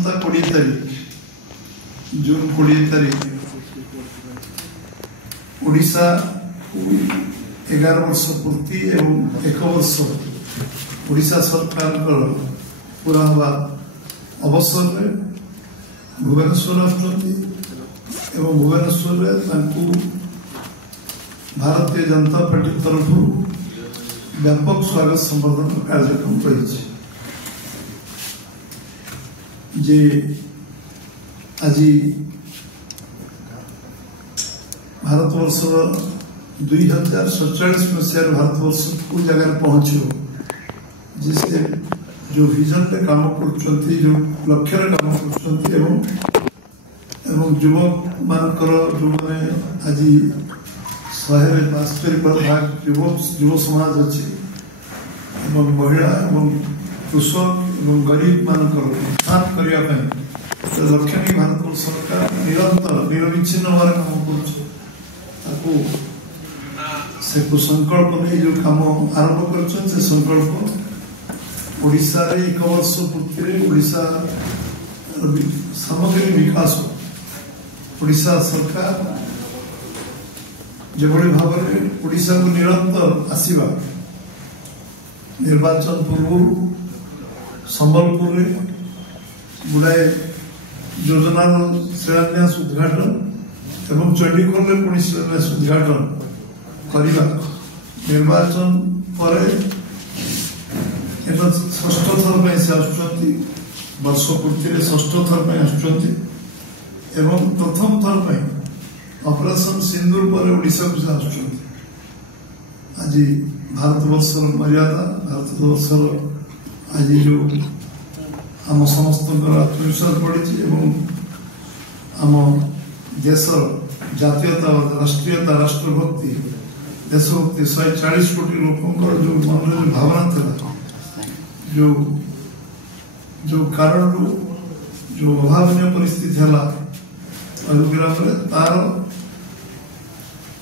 आसंता 20 तारीख जून 20 तारीख ओडिशा 11 वर्ष पूर्ति एवं 1 वर्ष ओडिशा सरकार पूरा हवा अवसर में भुवनेश्वर आसुँच एवं भुवनेश्वर भारतीय जनता पार्टी तरफ व्यापक स्वागत संवर्धन कार्यक्रम रही जे आज भारतवर्ष 2047 मसीह भारतवर्ष को जगह पहुंचो जिससे जो विजन पे काम कर जो लक्ष्य काम कर युवक मानकर जो मैंने आज 172 भाग युव समाज अच्छी महिला कृषक गरीब मानकर उत्थान करने लक्ष्य नहीं भारत सरकार निरंतर निरविच्छिन्न भाव काम कर संकल्प नहीं जो काम आरंभ कर संकल्प ओडिशा रे 1 वर्ष पूर्ति ओडिशा सामग्रिक विकास ओडिशा सरकार जो भाव में ओडिशा को निरंतर आसवा निर्वाचन पूर्व संबलपुर गुड़ाए योजना शिलान्यास उद्घाटन एवं चंडीगढ़ में पुणी शिलान्यास उद्घाटन करने निर्वाचन पर षष्ठ थर से आसुच्च वर्ष पूर्ति षष्ठ थर एवं प्रथम थर ऑपरेशन सिंदूर पर ओडिशा को आसुच्च आज भारतवर्षर मर्यादा भारतवर्षर आज जो आम समस्त आत्मविश्वास बढ़ी आम देशर जातीयतावाद राष्ट्रीयता राष्ट्रभक्ति देशभक्ति 140 कोटी लोकंर जो मन जो भावना था जो कारण जो अभावन परिस्थिति है तार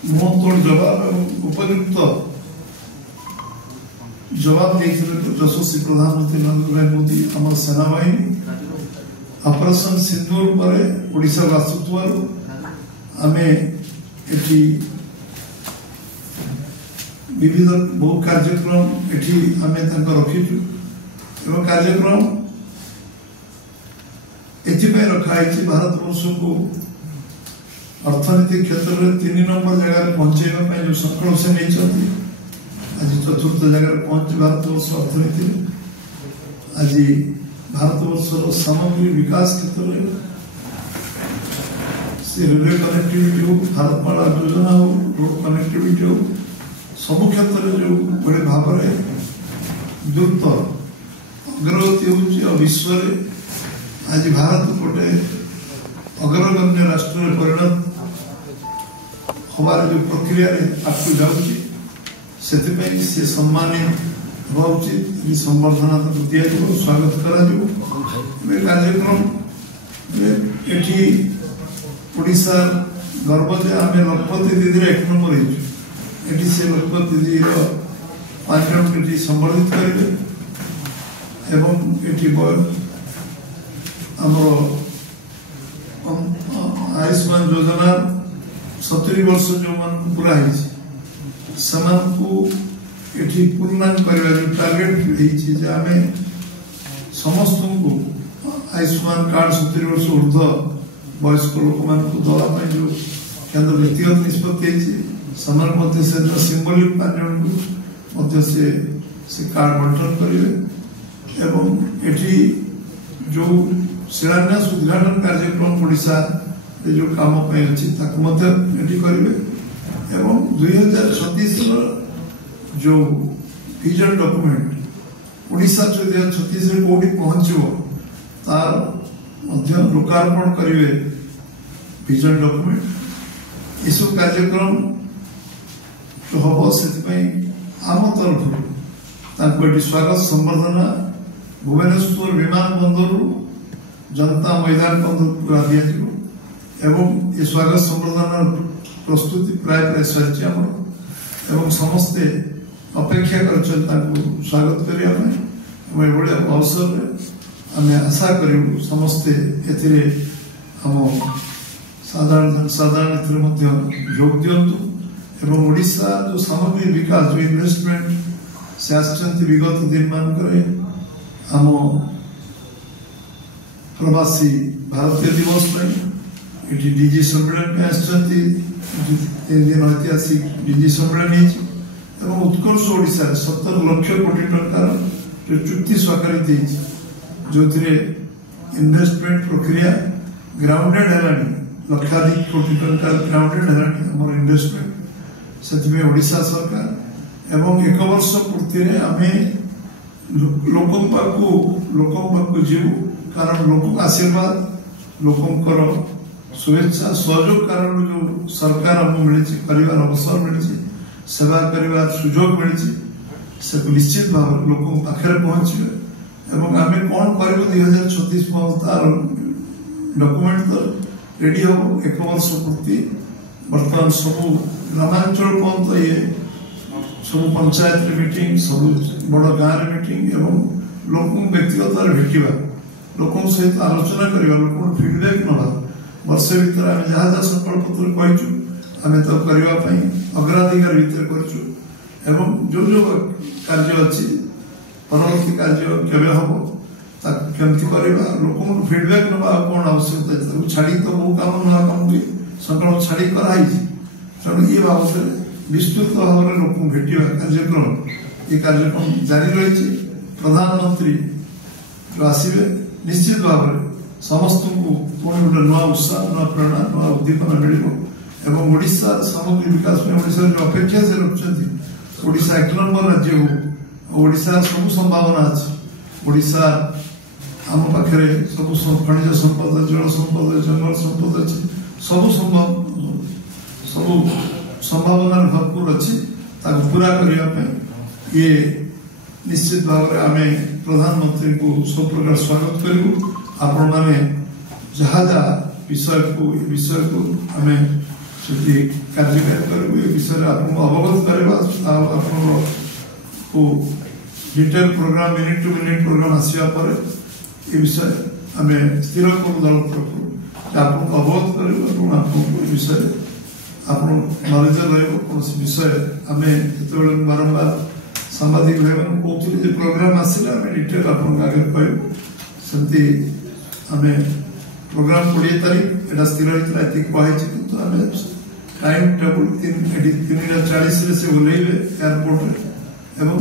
मुहतोड़ जवाब एवं उपयुक्त जवाब देखते यशस्वी प्रधानमंत्री नरेंद्र भाई मोदी आम सेनाबाहिनी ऑपरेशन सिंदूर पर ओडिशा आसुवर आम विविध बहु कार्यक्रम आम रखीचु एवं कार्यक्रम एपाई रखाई भारतवर्ष को अर्थनीति क्षेत्र में 3 नंबर जगह पहुंचाई जो संकल्प से नहीं आज चतुर्थ जगह पहुंच भारतवर्ष अर्थनीति आज भारतवर्षर सामग्रिक विकास क्षेत्र में रेलवे कनेक्टिविटी हो भारतमाला योजना हो रोड कनेक्टिविटी हो सब क्षेत्र में जो बड़े भाव में द्रुत अग्रगति हो विश्व आज भारत गोटे अग्रगण्य राष्ट्र में परिणत हमारे जो प्रक्रिया आपको जाऊँगी से सम्मानित हवा उचित संबर्धना दि स्वागत करा कार्यक्रम ओडिशा गर्व जे आम लखपति दीदी 1 नंबर से लखपति दीदी 5 जन संबर्धित करेंगे एवं आमर आयुष्मान योजना 70 वर्ष जो मान पूरा एठी पूर्णांग करवा जो टार्गेट आम समस्त को आयुष्मान कार्ड 70 वर्ष ऊर्ध्व वयस्क लोक मान दवा जो केंद्र व्यक्तिगत निष्पत्ति सिंबलिक 5 जन को से कार्ड बंटन करेंगे एवं एठी जो शिलान्यास उद्घाटन कार्यक्रम ओडिशा जो काम अच्छी करेंगे एवं 2036 जो विजन डॉक्यूमेंट ओडिशा 2036 कौटी पहुंचो तार लोकार्पण करेंगे विजन डॉक्यूमेंट यू कार्यक्रम जो हम से आम तरफ स्वागत संबर्धना भुवनेश्वर विमान बंदर जनता मैदान बंदर पूरा दि ये स्वागत संबर्धना प्रस्तुति प्राय सारी एवं समस्ते अपेक्षा कर स्वागत करने अवसर आम आशा करूँ समस्ते एथिरे आम साधारण जोग दिंतु एवं ओडिशा जो सामग्रिक विकास जो इन्वेस्टमेंट से आसचंती विगत दिन मानक आम प्रवासी भारतीय दिवस ये डीजी सम्मेलन में आसचंती दिन ऐतिहासिक डीजी सम्मेलन एवं उत्कर्ष ओडिशा 70 लाख कोटी टंकार जो चुक्ति स्वाक्षरित जो इन्वेस्टमेंट प्रक्रिया ग्राउंडेड है लक्षाधिक कोटी टंकार ग्राउंडेड है आम इन्वेस्टमेंट से ओडिशा सरकार एवं 1 वर्ष पूर्ति आम लोकों पाक जीव कारण लोक आशीर्वाद लोकंर शुभेच्छा सहयोग कारण जो सरकार आमको मिली कर अवसर मिली सेवा करने सुजोग मिली से निश्चित भाव लोक पाखे पहुंचे एवं आम कौन कर 2036 तार डॉक्यूमेंट तो रेडी हम 1 वर्ष पूर्ति बर्तमान सब ग्रामांचल पर्यंत ये सब पंचायत मीटिंग सब बड़ गाँव मीटिंग एवं लोक व्यक्तिगत भेटा लोक सहित आलोचना करवा लोक फीडबैक ना वर्ष भर आम जहाँ संकल्प पत्र कहूँ आम तो करने अग्राधिकार भितर कर जो जो कार्य अच्छी परवर्ती कार्य केवे हम केमती करवा लोक फीडबैक ना कौन आवश्यकता छाड़ी तो बहु काम नुआ काम भी संकल्प छाड़ी कराई तेणु ये बाबद विस्तृत भाव में लोक भेटा कार्यक्रम ये कार्यक्रम जारी रही प्रधानमंत्री जो आसवे निश्चित भाव में समस्त को पुणी गोटे नुआ उत्साह नुआ प्रेरणा नुआ उद्दीपना मिल ओडिशा सामग्रिक विकास में ओडिशा जो अपेक्षा से रखुंट ओडिशा 1 नंबर राज्य हो ओडिशा सब संभावना अच्छी ओडिशा आम पाखे सब खनिज संपद जल संपद जंगल संपद अच्छी सब संभावना भरपूर अच्छी पूरा करने ये निश्चित भाव में आम प्रधानमंत्री को सब प्रकार स्वागत करूँ आपण मैंने जहाँ जहाँ विषय को आम कार्यकारी करूँ ये विषय आपको अवगत करवा को detail programme minute to minute programme आसवा पर ये विषय आम स्थिर करूँ दल तरफ आपको अवगत करूँ आपको विषय आप नॉलेज रोक विषय आम जो बारंबार सांबादिक भाई कहते प्रोग्राम आसला आम डिटेल आगे कहूँ सेमती आम प्रोग्राम 20 तारीख एटा स्थिर होता है कहुई कि आम टाइम टेबुल 3:40 से ओह्लैबे एयरपोर्ट एवं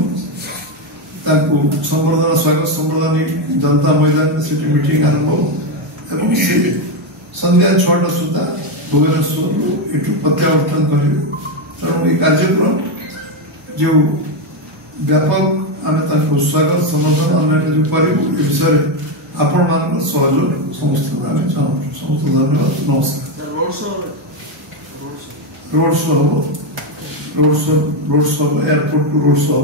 संवर्धना स्वागत संवर्धन जनता मैदान में सीट मीटिंग आरंभ एवं संध्या 6टा सुधा भुवनेश्वर यू प्रत्यावर्तन करेंगे तेणु ये कार्यक्रम जो व्यापक आम स्वागत समर्थन अन्य जो करूँ ये विषय आपण मान सहयोग समस्त आम चाहूँ समस्त धन्यवाद नमस्कार road show airport to road show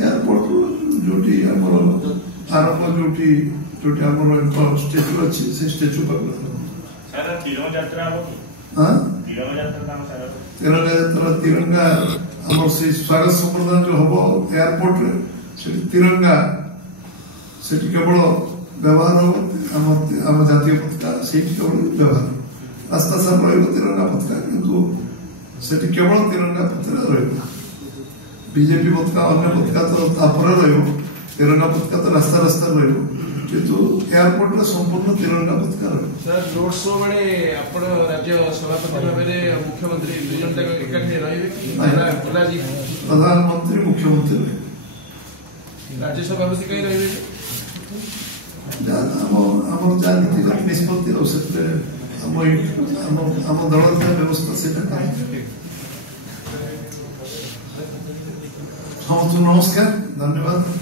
airport जो आरंभ जो आम स्टेचू अच्छी से स्टेचू पाक तिरंगा आम से स्वागत संवर्धन जो हम एयरपोर्ट तिरंगा से केवल व्यवहार हम जातीय पताका से केवल व्यवहार रास्ता सार तिरंगा पताका किंतु से केवल तिरंगा पताका बीजेपी पताका अन्य पताका तो तापर तिरंगा पताका तो रास्ता रास्ता किंतु एयरपोर्ट में संपूर्ण तिरंगा पताका सर रोड शो बेले आपण राज्य सभापति भाव में मुख्यमंत्री दुई जन एकाठी रही प्रधानमंत्री मुख्यमंत्री राज्य सभापति कहीं रही नीतिगत निष्पत्ति दल व्यवस्था से नमस्कार धन्यवाद।